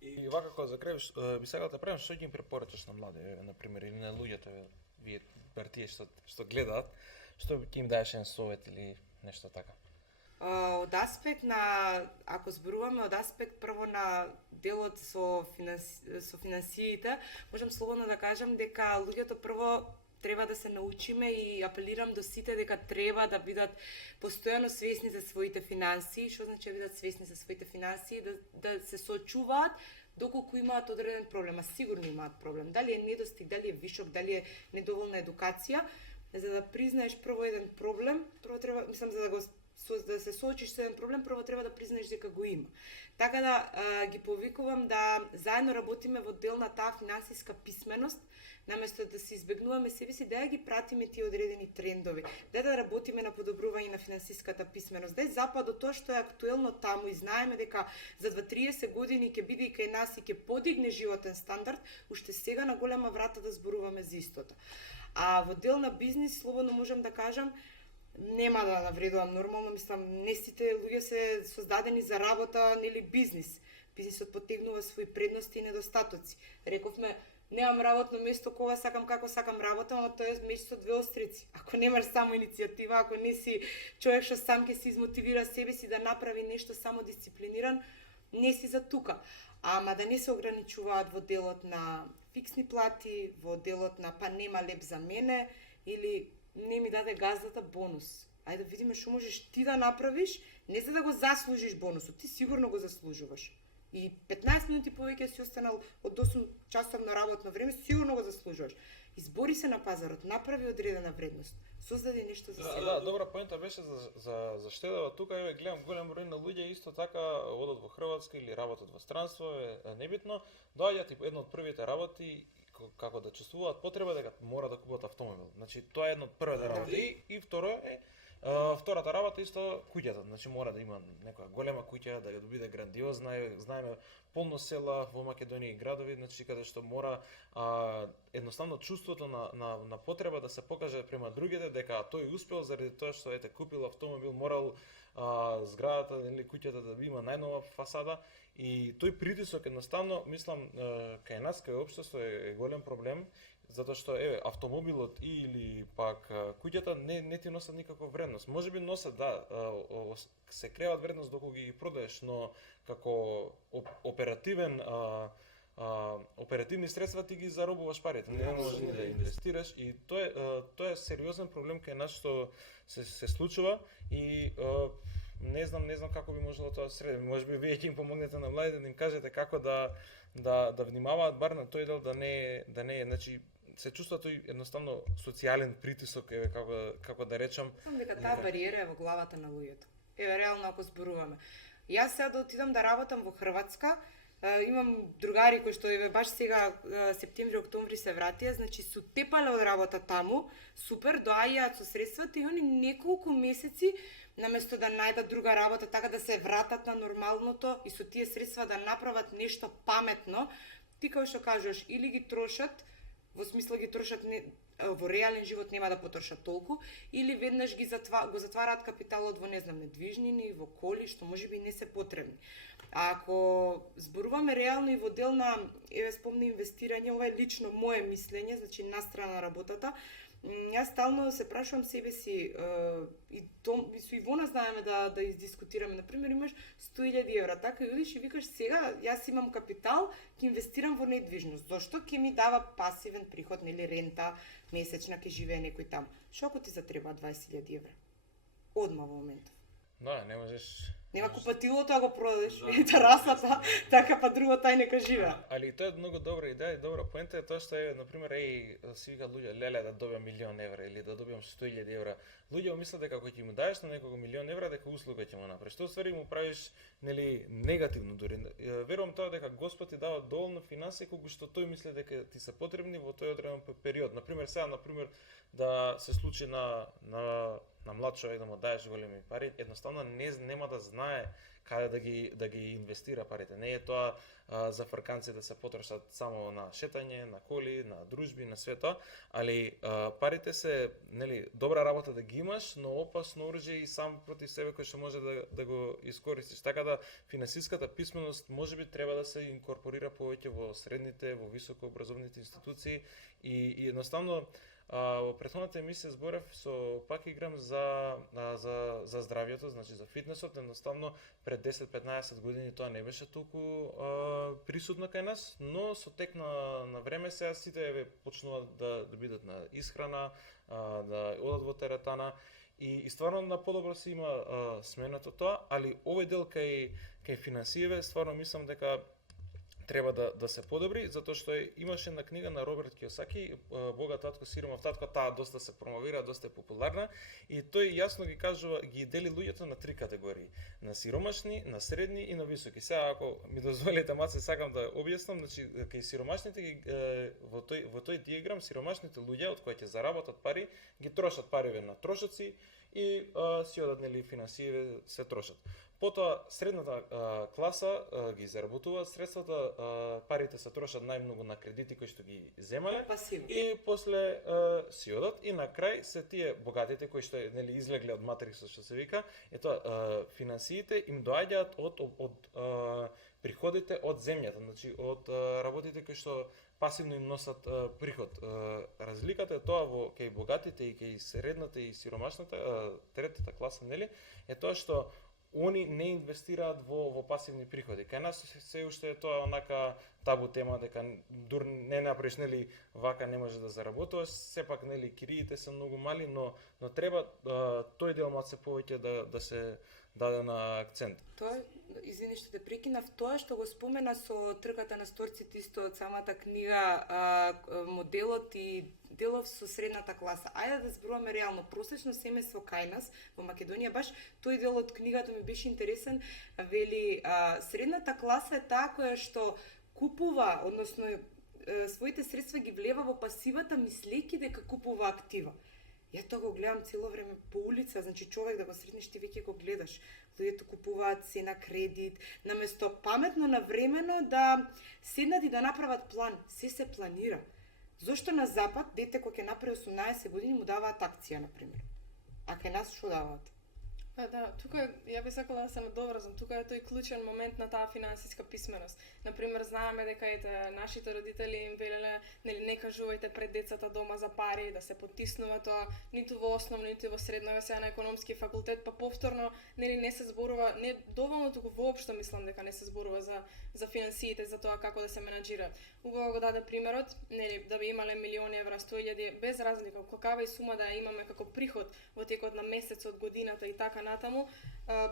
И вака кога за крај би сакал да прем што ги им препорачаш на млади, на пример, или на луѓето, вие бар тие што гледаат, што ќе им даеш еден совет или нешто така? Од аспект на, ако зборуваме од аспект прво на делот со финансиите, можам слободно да кажам дека луѓето прво треба да се научиме и апелирам до сите дека треба да бидат постојано свесни за своите финансии. Што значи да бидат свесни за своите финансии? Да се соочуваат доколку имаат одреден проблем, а сигурно имаат проблем. Дали е недостиг, дали е вишок, дали е недоволна едукација, за да признаеш прво еден проблем, прво треба, мислам, да се соочиш со еден проблем, прво треба да признаеш дека го има. Така да ги повикувам да заедно работиме во дел на таа финансиска писменост, наместо да се избегнуваме себе си, да ја ги пратиме тие одредени трендови, да работиме на подобрување на финансиската писменост, да западот тоа што е актуелно таму и знаеме дека за 20-30 години ќе биде и кај нас и ќе подигне животен стандард, уште сега на голема врата да зборуваме за истото. А во дел на бизнис, слободно можам да кажам, нема да навредувам нормално, мислам, не сите луѓе се создадени за работа, нели бизнис. Бизнисот потегнува своји предности и недостатоци. Рековме, немам работно место кога сакам како сакам работа, но тоа е меч со две острици. Ако немаш само иницијатива, ако не си човек што сам ќе се измотивира себе си да направи нешто само дисциплиниран, не си за тука. Ама да не се ограничуваат во делот на фиксни плати, во делот на па нема леп за мене или не ми даде газдата бонус. Ајде да видиме што можеш ти да направиш, не за да го заслужиш бонусот, ти сигурно го заслужуваш. И 15 минути повеќе си останал од 8 часовно работно време, сигурно го заслужуваш. Избори се на пазарот, направи одредена вредност, создаде нешто за себе. Да, добра поента беше за штедава. Тука еве гледам голем број на луѓе исто така одат во Хрватска или работат во странство, е небитно, доаѓаат и една од првите работи како да чувствуваат потреба дека мора да купат автомобил. Значи тоа е една од првите работи и второ е втората работа исто куќата, значи мора да има некоја голема куќа, да ја биде грандиозна, знаеме полно села во Македонија и градови, значи каде што мора едноставно чувството на потреба да се покаже према другите дека тој успел заради тоа што ете купил автомобил, морал зградата, нели куќата да има најнова фасада и тој притисок едноставно мислам кај нас кај општество е голем проблем затоа што автомобилот или пак куќата не ти носат никаква вредност. Можеби носат се креат вредност доколку ги продаеш, но како оперативни средства ти ги заробуваш парите, не можеш да инвестираш и тоа е сериозен проблем кај нас што се случува и не знам како би можело тоа да се среди. Можеби вие ќе им помогнете на младите да им кажете како да внимаваат бар на тој дел да не е, значи се чувства тој едноставно социјален притисок, како да речам. Дека таа бариера е во главата на луѓето. Реално ако зборуваме. Јас сега да отидам да работам во Хрватска, имам другари кои што баш сега септември, октомври се вратија, значи су тепале од работа таму, супер, доаѓаат со средствата и они неколку месеци наместо да најдат друга работа, така да се вратат на нормалното и со тие средства да направат нешто паметно, ти како што кажеш, или ги трошат, во смисла ги трошат во реален живот нема да потрошат толку, или веднаш го затвараат капиталот во недвижнини, во коли, што можеби не се потребни. А ако зборуваме реално и во дел на, спомни инвестирање, ова е лично мое мислење, значи настрана на работата, јас стално се прашувам себе си, и со Ивона знаеме да издискутираме, например, имаш 100.000 евра, така и одиш и викаш сега, јас имам капитал, ќе инвестирам во недвижност, зошто ќе ми дава пасивен приход, нели рента, месечна, ќе живее некој таму. Шо ако ти затреба 20.000 евра? Одма во моментов. Да, не можеш. Нема купатилото да го продадеш, и терасата, така па друго тај нека живее. Али тоа е многу добра идеја и добра поента е тоа што на пример си вика луѓе леле да добиам 1.000.000 евра или да добиам 100.000 евра. Луѓе мислат дека кога ќе му даеш на некого 1.000.000 евра дека услуга ќе му направиш. Што ствари му правиш нели негативно дури. Верувам тоа дека Господ ти дава доволно финансии кога што тој мисли дека ти се потребни во тој одреден период. Например да се случи на млад човек да му даеш големи пари, едноставно нема да знае каде да ги инвестира парите. Не е тоа за фрканци да се потрошат само на шетање, на коли, на дружби, на све тоа, али парите се нели добра работа да ги имаш, но опасно оружје и сам против себе кој што може да го искористиш. Така да финансиската писменост можеби треба да се инкорпорира повеќе во средните, во високообразовните институции и едноставно во претходната емисија зборев со пак играм за здравјето, значи за фитнесот, едноставно пред 10-15 години тоа не беше толку присутно кај нас, но со тек на време сега сите почнуваат да бидат на исхрана, да одат во теретана и стварно на подобро се има сменато тоа, али овој дел кај финансиеве стварно мислам дека треба да се подобри, затоа што имаше една книга на Роберт Киосаки, Богат татко, сиромав татко, таа доста се промовира, доста е популарна и тој јасно ги кажува, ги дели луѓето на 3 категории: на сиромашни, на средни и на високи. Сега ако ми дозволите, маце сакам да објаснам, значи кај сиромашните во тој диаграм сиромашните луѓе од кои ќе заработат пари, ги трошат париве на трошоци и си одат нели финансиеве се трошат. Потоа средната класа ги заработуваат средствата, парите се трошат најмногу на кредити кои што ги земале и после си одат и на крај се тие богатите кои што нели излегле од матриксот што се вика, финансиите им доаѓаат од приходите од земјата, значи од работите кои што пасивно им носат приход. Разликата е тоа во кај богатите и кај средната и сиромашната, третата класа, нели, е тоа што они не инвестираат во пасивни приходи. Кај нас се уште е тоа онака табу тема дека дур не направиш нели вака не може да заработуваш, сепак нели кириите се многу мали, но треба тој дел маце повеќе да се даде на акцент. Тоа, извини што те прекинав, тоа што го спомена со трката на сторците исто од самата книга, моделот и делов со средната класа. Ајде да зборуваме реално, просечно семејство кај нас во Македонија, баш тој дел од книгата ми беше интересен, вели средната класа е таа која што купува, односно своите средства ги влева во пасивата мислејќи дека купува актива. Ја тоа го гледам цело време по улица, значи човек да го сретнеш ти веќе го гледаш. Луѓето купуваат се на кредит, наместо паметно навремено да седнат и да направат план. Се планира. Зошто на запад дете кој ќе направи 18 години му даваат акција, например? А кај нас што даваат? Да, тука ја би сакала да се надоврзам. Тука е тој клучен момент на таа финансиска писменост. Например, знаеме дека нашите родители им велеле, нели, не кажувајте пред децата дома за пари, да се потиснува тоа ниту во основно, ниту во средно, сега на економски факултет, па повторно, нели, не се зборува, не доволно туку воопшто мислам дека не се зборува за финансиите, за тоа како да се менаџираат. Убаво го даде примерот, нели, да би имале милиони евра, 100.000, без разлика какава и сума да ја имаме како приход во текот на месецот, годината и така натаму,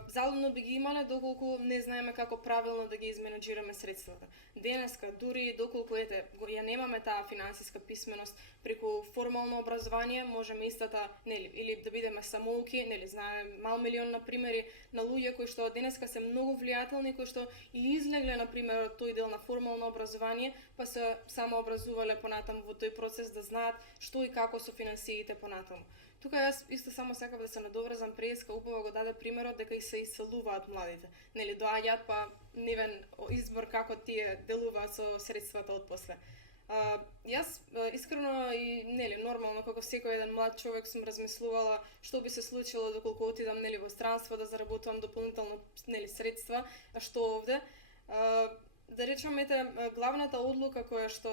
залудно би ги имале доколку не знаеме како правилно да ги изменаџираме средствата. Денеска, дури доколку ја немаме таа финансиска писменост преку формално образование, можеме истата, нели, или да бидеме самоуки, нели, знаеме мал милион на примери на луѓе кои што денеска се многу влијателни, кои што и излегле на пример од тој дел на формално образование, па се самообразувале понатаму во тој процес да знаат што и како со финансиите понатаму. Тука јас исто само сакав да се надоврзам, преска убаво го даде примерот дека и се иселуваат младите. Нели, доаѓаат па нивен избор како тие делуваат со средствата од после. Јас искрено и нели нормално како секој еден млад човек сум размислувала што би се случило доколку отидам, нели, во странство да заработувам дополнително, нели, средства, а што овде. Да речам, главната одлука која што,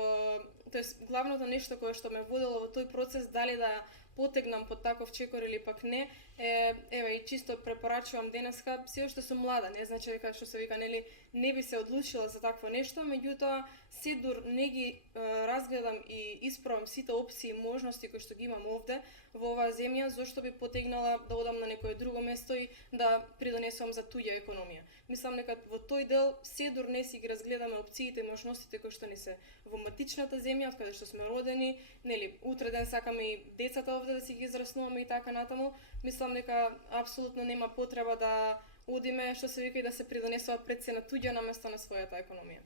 тоест главното нешто кое што ме водело во тој процес, дали да потегнам под таков чекор или пак не, и чисто препорачувам денеска, се уште сум млада, не значи дека што се вика, нели, не би се одлучила за такво нешто, меѓутоа се дур не ги разгледам и испробам сите опции и можности кои што ги имам овде во оваа земја, зошто би потегнала да одам на некое друго место и да придонесувам за туѓа економија. Мислам дека во тој дел се дур не си ги разгледаме опциите и можностите кои што ни се во матичната земја, од каде што сме родени, нели, утре ден сакаме и децата овде да си ги израснуваме и така натаму. Мислам дека апсолутно нема потреба да одиме, што се вика, и да се придонесува пред се на туѓа наместо на својата економија.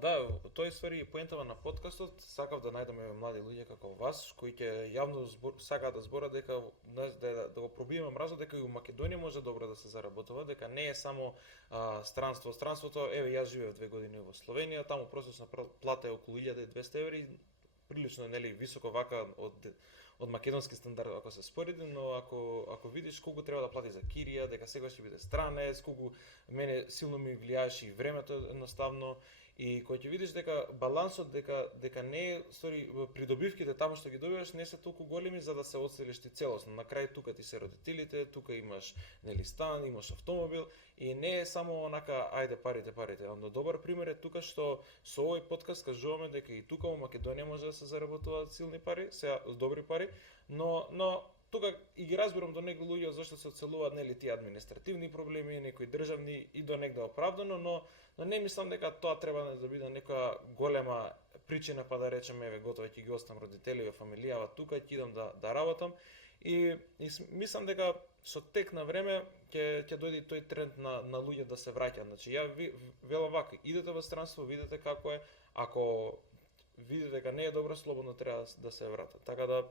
Да, тој ствари поентава на подкастот, сакав да најдеме млади луѓе како вас, кои ќе јавно сакаат да зборат дека да го пробиеме мразот дека и у Македонија може добро да се заработува, дека не е само странство. Странството, јас живеев 2 години во Словенија, таму просечна плата е околу 1200 еври, прилично, нели, високо вака од македонски стандард ако се спореди, но ако видиш колку треба да плати за кирија, дека секогаш ќе биде странец, колку мене силно ми влијаеше и времето едноставно, и кога ќе видиш дека балансот дека не е стори придобивките таму што ги добиваш не се толку големи за да се оцелиш ти целосно. На крај тука ти се родителите, тука имаш, нели, стан, имаш автомобил и не е само онака ајде парите. Но добар пример е тука што со овој подкаст кажуваме дека и тука во Македонија може да се заработуваат силни пари, сега добри пари, но тука и ги разбирам до некои луѓе зашто се оцелуваат, нели, тие административни проблеми, некои државни и до негде оправдано, но не мислам дека тоа треба да биде некоја голема причина па да речеме готово ќе ги оставам родителиве, фамилијава тука, ќе идам да работам и мислам дека со тек на време ќе дојде тој тренд на луѓе да се враќаат. Значи ја велам вака, идете во странство, видете како е, ако видите дека не е добро, слободно треба да се вратат. Така да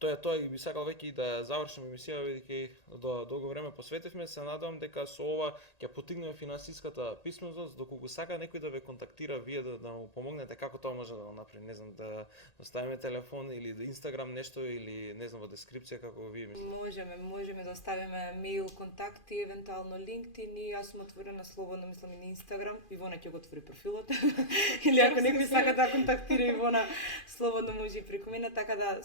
тоа и би сакал веќе да завршим емисија, бидејќи долго време посветивме, се надевам дека со ова ќе потигнеме финансиската писменост, доколку сака некој да ве контактира, вие да му помогнете како тоа може да го направи, не знам, да оставиме телефон или да Инстаграм нешто или не знам во дескрипција како вие мислите. Можеме да оставиме мејл контакти, евентуално LinkedIn, и јас сум отворена слободно, мислам, и на Инстаграм. Ивона ќе го отвори профилот. Или ако некој сака да контактира Ивона, слободно може и преку мене, така да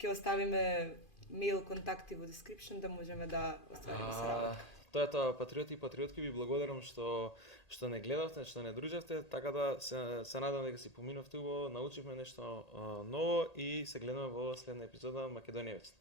ќе оставиме мејл контакти во description да можеме да оствариме соработка. Тоа е тоа, патриоти и патриотки, ви благодарам што не гледавте, што не дружевте, така да се надам дека си поминавте убаво, научивме нешто ново и се гледаме во следна епизода Македонија вечна.